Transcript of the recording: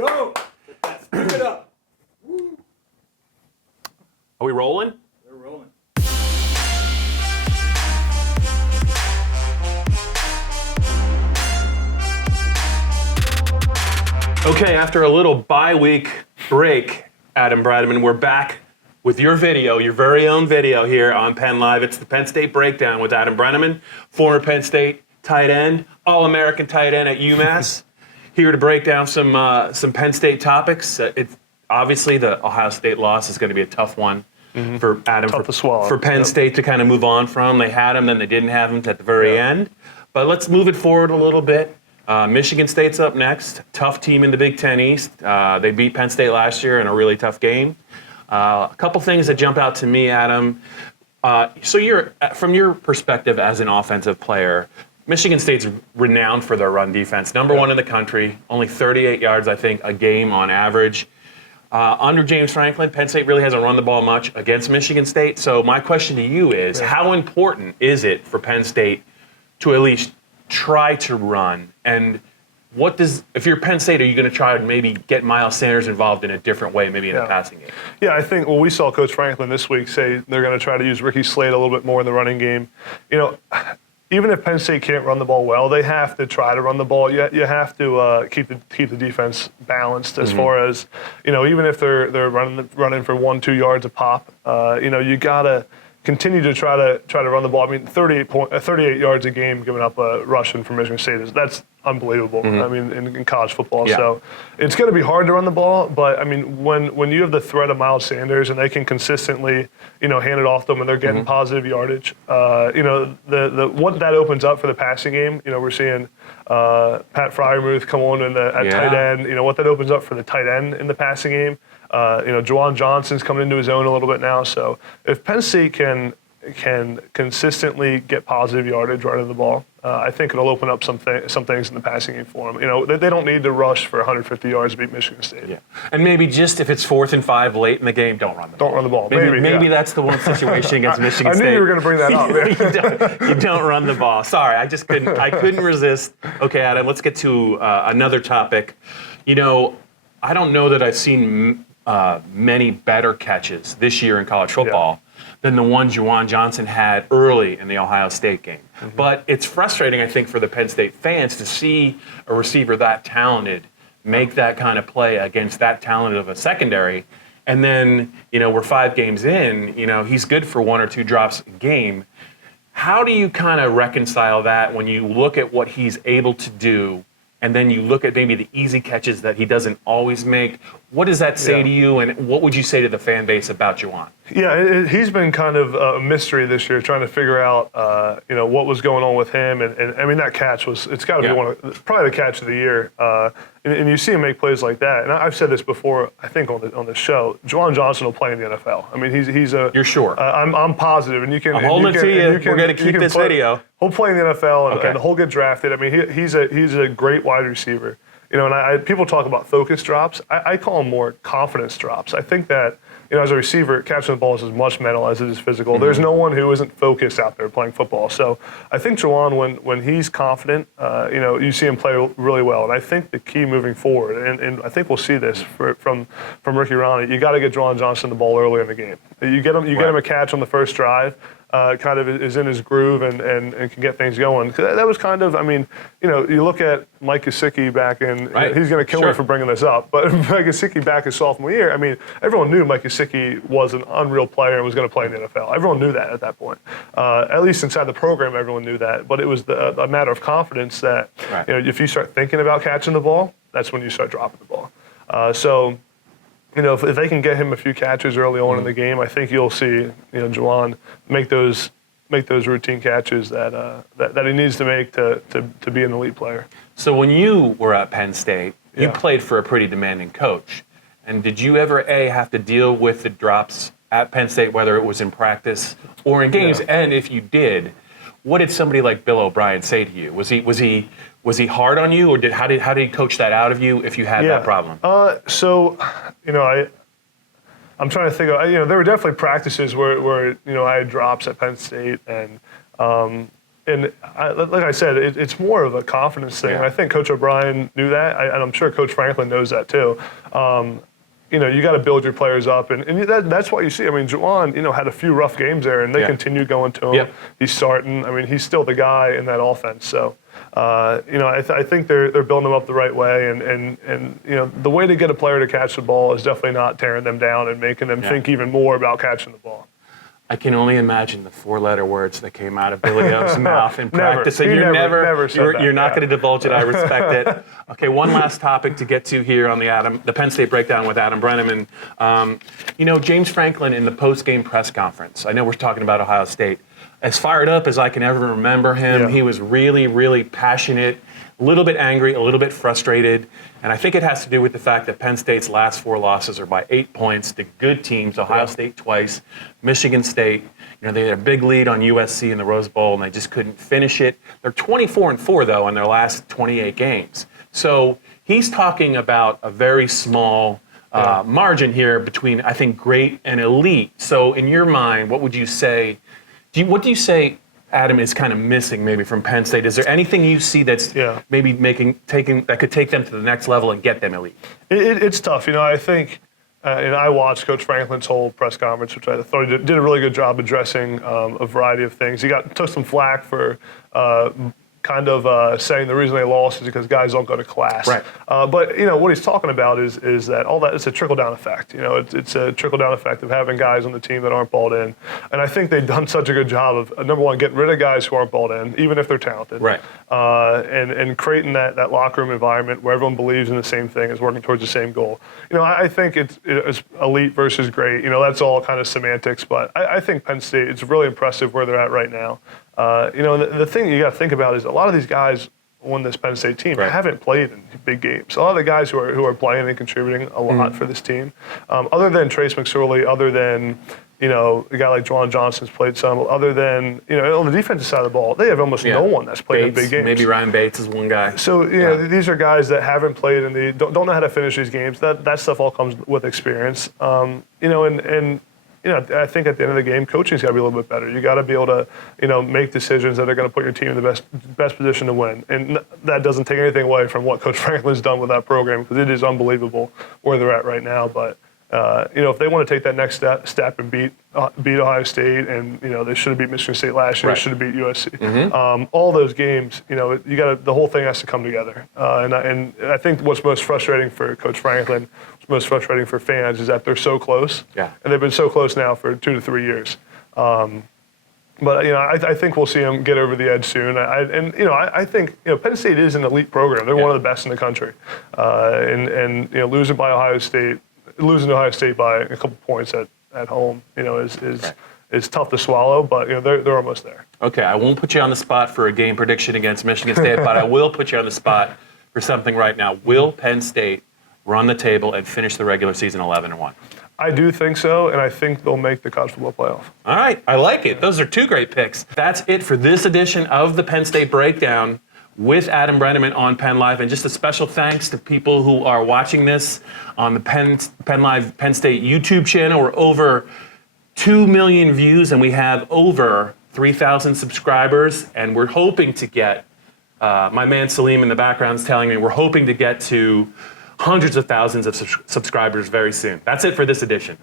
Go! Let's pick it up. Woo. Are we rolling? We're rolling. Okay, after a little bye-week break, Adam Breneman, we're back with your video, your very own video here on PennLive. It's the Penn State Breakdown with Adam Breneman, former Penn State tight end, All-American tight end at UMass. Here to break down some Penn State topics. Obviously, the Ohio State loss is going to be a tough one for Adam, for Penn State to kind of move on from. They had him, then they didn't have him at the very end. But let's move it forward a little bit. Michigan State's up next. Tough team in the Big Ten East. They beat Penn State last year in a really tough game. A couple things that jump out to me, Adam. So you're, from your perspective as an offensive player, Michigan State's renowned for their run defense. Number one in the country, only 38 yards, I think, a game on average. Under James Franklin, Penn State really hasn't run the ball much against Michigan State. So my question to you is, how important is it for Penn State to at least try to run? And what does, if you're Penn State, are you going to try to maybe get Miles Sanders involved in a different way, maybe in the passing game? Yeah, I think, well, we saw Coach Franklin this week say they're going to try to use Ricky Slade a little bit more in the running game. You know, even if Penn State can't run the ball well, they have to try to run the ball. You have to keep the defense balanced as far as, you know, even if they're running for 1-2 yards a pop, you know, you gotta continue to try to run the ball. I mean, 38 yards a game giving up a rushing from Michigan State that's unbelievable. I mean, in college football. Yeah. So it's going to be hard to run the ball, but I mean, when you have the threat of Miles Sanders and they can consistently, you know, hand it off them and they're getting positive yardage, you know, what that opens up for the passing game. You know, we're seeing Pat Fryermuth come on at tight end. You know, what that opens up for the tight end in the passing game. You know, Juwan Johnson's coming into his own a little bit now. So if Penn State can consistently get positive yardage running the ball, I think it'll open up some things in the passing game for them. You know, they don't need to rush for 150 yards to beat Michigan State. Yeah, and maybe just if it's 4th and 5 late in the game, don't run the ball. Don't run the ball. Maybe that's the one situation against Michigan State. I knew you were going to bring that up. You don't run the ball. Sorry, I couldn't resist. Okay, Adam, let's get to another topic. You know, I don't know that I've seen many better catches this year in college football than the one Juwan Johnson had early in the Ohio State game. But it's frustrating, I think, for the Penn State fans to see a receiver that talented make that kind of play against that talented of a secondary. And then, you know, we're 5 games in, you know, he's good for 1 or 2 drops a game. How do you kind of reconcile that when you look at what he's able to do and then you look at maybe the easy catches that he doesn't always make? What does that say to you, and what would you say to the fan base about Juwan? Yeah, he's been kind of a mystery this year, trying to figure out, you know, what was going on with him. And I mean, that catch it's got to be probably the catch of the year. And you see him make plays like that. And I've said this before, I think on the show, Juwan Johnson will play in the NFL. I mean, he's a. You're sure? I'm positive, and you can. I'm holding it to you. We're going to keep this video. He'll play in the NFL, and he'll get drafted. I mean, he's a great wide receiver. You know, and people talk about focus drops. I call them more confidence drops. I think that, you know, as a receiver, catching the ball is as much mental as it is physical. There's no one who isn't focused out there playing football. So I think Juwan, when he's confident, you know, you see him play really well. And I think the key moving forward, and I think we'll see this from Ricky Slade, you got to get Juwan Johnson the ball early in the game. You get him a catch on the first drive. Kind of is in his groove and can get things going. That was kind of, I mean, you know, you look at Mike Gesicki back in, he's going to kill me for bringing this up, but Mike Gesicki back his sophomore year, I mean, everyone knew Mike Gesicki was an unreal player and was going to play in the NFL. Everyone knew that at that point. At least inside the program, everyone knew that. But it was a matter of confidence that, you know, if you start thinking about catching the ball, that's when you start dropping the ball. So, you know, if they can get him a few catches early on in the game, I think you'll see, you know, Juwan make those routine catches that he needs to make to be an elite player. So when you were at Penn State, you played for a pretty demanding coach. And did you ever, have to deal with the drops at Penn State, whether it was in practice or in games? And if you did, what did somebody like Bill O'Brien say to you? Was he hard on you, or how did he coach that out of you if you had that problem? So, you know, I'm trying to think of, you know, there were definitely practices where you know, I had drops at Penn State, and like I said, it's more of a confidence thing. Yeah. And I think Coach O'Brien knew that, and I'm sure Coach Franklin knows that too. You got to build your players up, and that's what you see. I mean, Juwan, had a few rough games there, and they continue going to him. Yep. He's starting. I mean, he's still the guy in that offense. So, I think they're building them up the right way, and the way to get a player to catch the ball is definitely not tearing them down and making them think even more about catching the ball. I can only imagine the four-letter words that came out of Billy O's mouth in Never. practice. He And never said that. You're not going to divulge it. I respect it. Okay, one last topic to get to here on the Penn State breakdown with Adam Breneman. James Franklin in the post-game press conference. I know we're talking about Ohio State. As fired up as I can ever remember him, he was really, really passionate, a little bit angry, a little bit frustrated. And I think it has to do with the fact that Penn State's last 4 losses are by 8 points to good teams, Ohio State twice, Michigan State. They had a big lead on USC in the Rose Bowl, and they just couldn't finish it. They're 24-4, though, in their last 28 games. So he's talking about a very small margin here between, I think, great and elite. So in your mind, what would you say? What do you say Adam is kind of missing maybe from Penn State? Is there anything you see that's maybe that could take them to the next level and get them elite? It's tough. I think, and I watched Coach Franklin's whole press conference, which I thought he did a really good job addressing a variety of things. He took some flack for saying the reason they lost is because guys don't go to class. Right. But what he's talking about is that all that it's a trickle down effect. It's a trickle down effect of having guys on the team that aren't balled in. And I think they've done such a good job of number one, getting rid of guys who aren't balled in, even if they're talented. Right. And creating that locker room environment where everyone believes in the same thing, is working towards the same goal. I think it's elite versus great. That's all kind of semantics. But I think Penn State, it's really impressive where they're at right now. The thing you got to think about is a lot of these guys on this Penn State team haven't played in big games. A lot of the guys who are playing and contributing a lot for this team, other than Trace McSorley, other than a guy like Juwan Johnson's played some, other than on the defensive side of the ball, they have almost no one that's played in big games. Maybe Ryan Bates is one guy. So these are guys that haven't played and they don't know how to finish these games. That stuff all comes with experience. I think at the end of the game, coaching's got to be a little bit better. You got to be able to, make decisions that are going to put your team in the best position to win. And that doesn't take anything away from what Coach Franklin's done with that program, because it is unbelievable where they're at right now. But if they want to take that next step and beat Ohio State, and they should have beat Michigan State last year, should have beat USC. All those games, the whole thing has to come together. And I think what's most frustrating for Coach Franklin, most frustrating for fans, is that they're so close, and they've been so close now for 2 to 3 years. But I think we'll see them get over the edge soon. I think Penn State is an elite program. They're one of the best in the country, and losing to Ohio State by a couple points at home, is tough to swallow. But they're almost there. Okay, I won't put you on the spot for a game prediction against Michigan State, but I will put you on the spot for something right now. Will Penn State run the table and finish the regular season 11-1? I do think so, and I think they'll make the college football playoff. All right, I like it. Those are 2 great picks. That's it for this edition of the Penn State Breakdown with Adam Breneman on PennLive. And just a special thanks to people who are watching this on the PennLive Penn State YouTube channel. We're over 2 million views, and we have over 3,000 subscribers. And we're hoping to get, my man Salim in the background is telling me, we're hoping to get to hundreds of thousands of subscribers very soon. That's it for this edition.